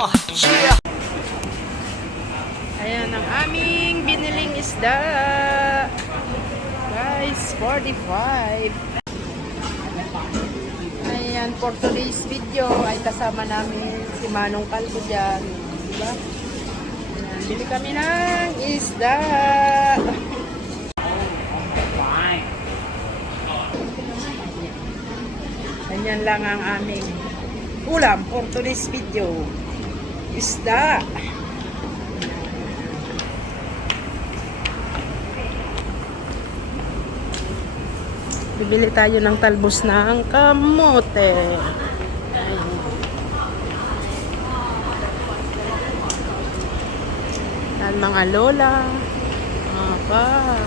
Yeah. Ayan ang aming biniling isda. Guys, 45. Ayan, for today's video ay kasama namin si Manong Calvo dyan. Diba? Ayan, bili kami ng isda. Ganyan lang ang aming ulam for today's video. Isda. Bibili tayo ng talbos ng kamote. Ayan, mga lola. Mga pak.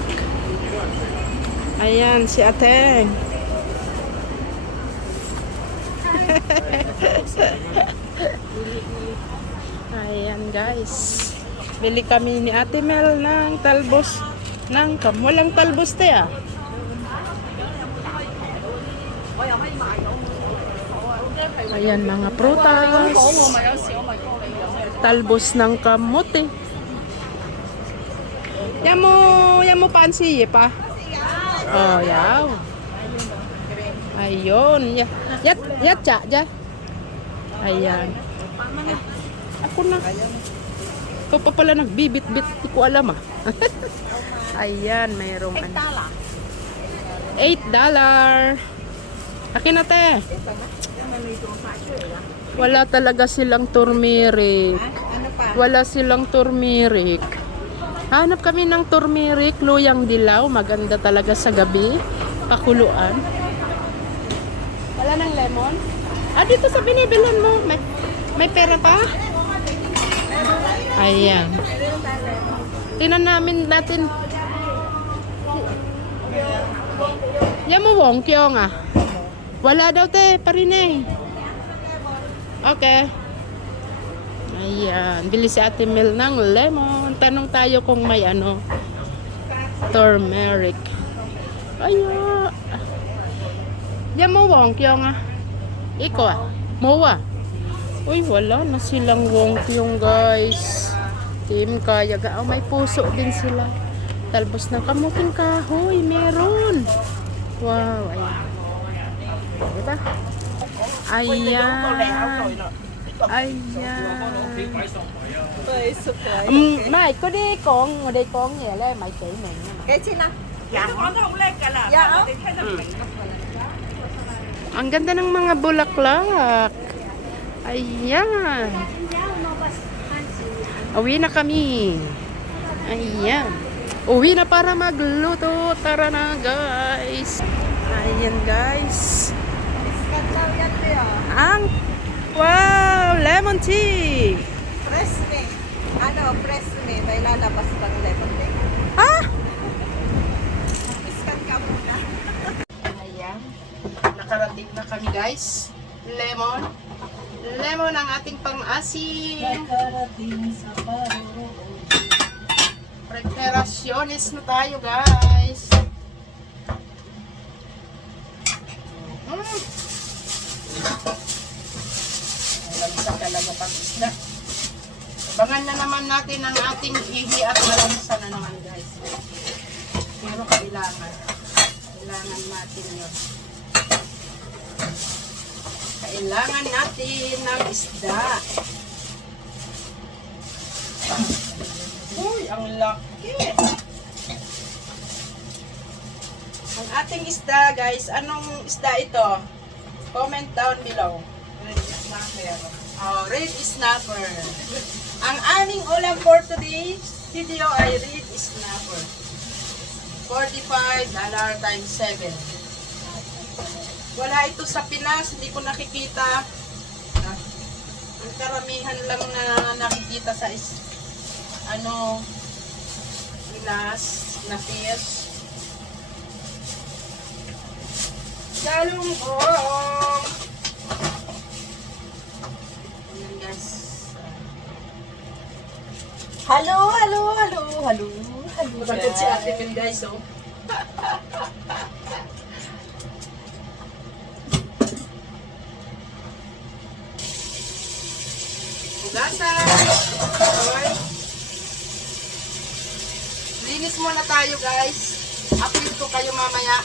Ayan, si Ateng. Ayan guys. Bili kami ni Ate Mel ng talbos ng walang talbos tayo. Ayan mga prutas. Talbos ng kamote. Yan mo pansiye pa. Oh, yaw. Ayun. Yat ja. Ayan. Ako na. Ikaw pa pala nagbibit-bit. Hindi ko alam ah. Ayan, mayroong $8. Akin na te. Wala talaga silang turmeric. Wala silang turmeric. Hanap kami ng turmeric, luyang dilaw. Maganda talaga sa gabi. Pakuluan. Wala ng lemon? Dito sa binibilan mo. May pera pa? Ayan. Tinan natin. Yan mo wong kyong ah. Wala daw te, parinay. Okay. Ayan, bili si Ate Mel ng lemon. Tanong tayo kung may turmeric. Ayan. Yan mo wong kyong ah. Iko ah. Mowa. Uy, wala na silang wong kyong guys. Team kaya ga. Oh, may puso din sila. Talbos ng kamuting kahoy. Meron. Wow, ayan. Diba? Ayan. Mai, có đi con vậy là mày chỉ mình. Cái chi nào? Dạ. Ang ganda ng mga bulaklak. Ayan. Uwi na kami. Ayan. Uwi na para magluto. Tara na guys. Ayan guys. Wow! Lemon tea! Press me. Press me. May lalabas bang lemon tea? Iskan ka muna. Ayan. Nakarating na kami guys. Lemon ang ating pang-asin. Nakarating sa baro. Preparaciones na tayo guys. Malamsa talaga pag isda. Abangan na naman natin ang ating ihi at malamsa na naman guys. Pero kailangan natin yun. Kailangan natin ng isda. Uy, ang laki. Ang ating isda guys, anong isda ito? Comment down below. Red snapper. Red snapper. Ang aming ulam for today's video ay red snapper. $45 times 7. Wala ito sa Pinas, hindi ko nakikita. Ang karamihan lang na nakikita sa Pinas na fish. Galunggong. Ayan guys. Hello. Bakit si Ate Mel guys oh. hugasan. Okay. Linis muna tayo guys. Update ko kayo mamaya.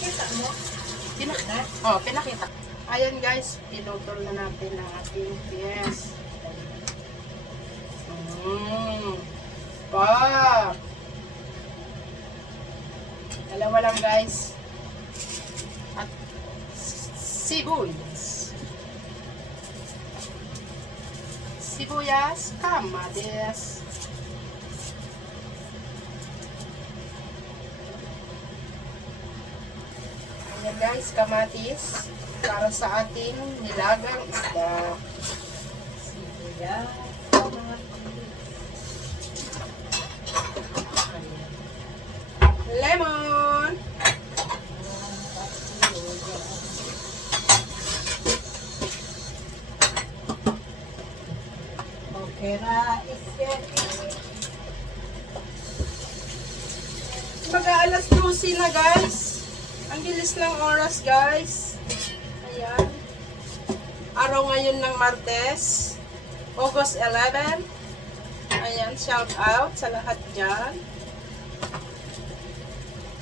Kita mo? Pinakita. Ayan guys, pinutol na natin ang ating PS. Pa! Dalawa lang guys. At sibuyas. Sibuyas, kamatis. Ayan guys, kamatis. Para sa ating nilagang isda. Sibuyas. Lemon. Okera is Mag-aalas 12 na guys. Ang bilis ng oras guys. Ayan. Araw ngayon ng Martes. August 11. Ayan, shout out sa lahat dyan.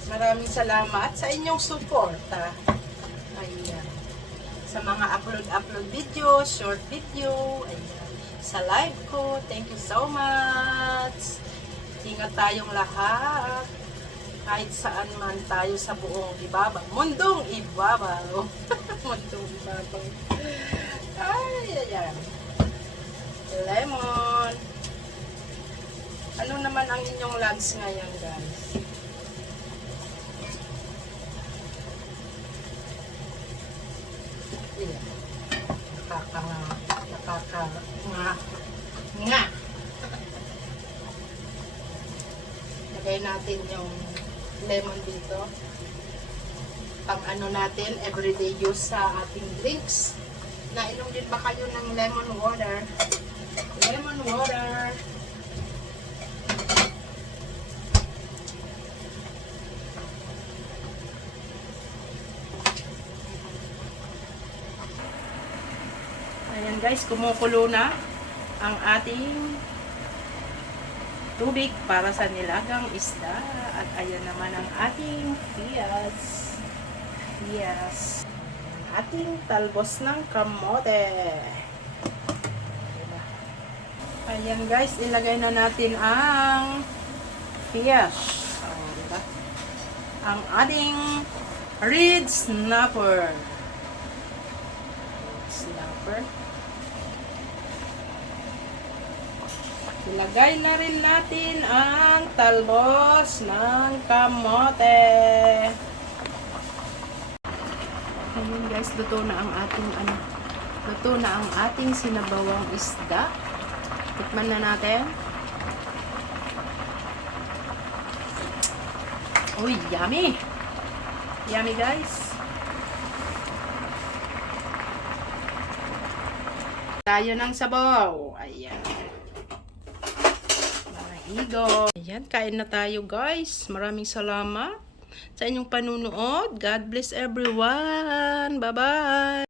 Maraming salamat sa inyong suporta. Ayan. Sa mga upload video, short video. Ayan. Sa live ko. Thank you so much. Ingat tayong lahat. Kahit saan man tayo sa buong ibabaw. Mundong ibabaw. Mundong ibabaw. Ay, ayan. Lemon. Ano naman ang inyong lunch ngayon, guys? Ayan. Nga. Lagay natin yung lemon dito. Pang ano natin, everyday use sa ating drinks. Nainom din ba kayo ng lemon water? Lemon water. Ayan guys, kumukulo na ang ating tubig para sa nilagang isda. At ayan naman ang ating piyas. Ating talbos ng kamote. Ayan guys, ilagay na natin ang piyas. Diba? Ang ating red snapper. Ilagay na rin natin ang talbos ng kamote. Ayun guys, luto na ang ating sinabawang isda. Tikman na natin. Uy, yummy! Yummy guys! Tayo ng sabaw. Ayan. Higo. Ayan, kain na tayo guys. Maraming salamat sa inyong panunood. God bless everyone. Bye-bye.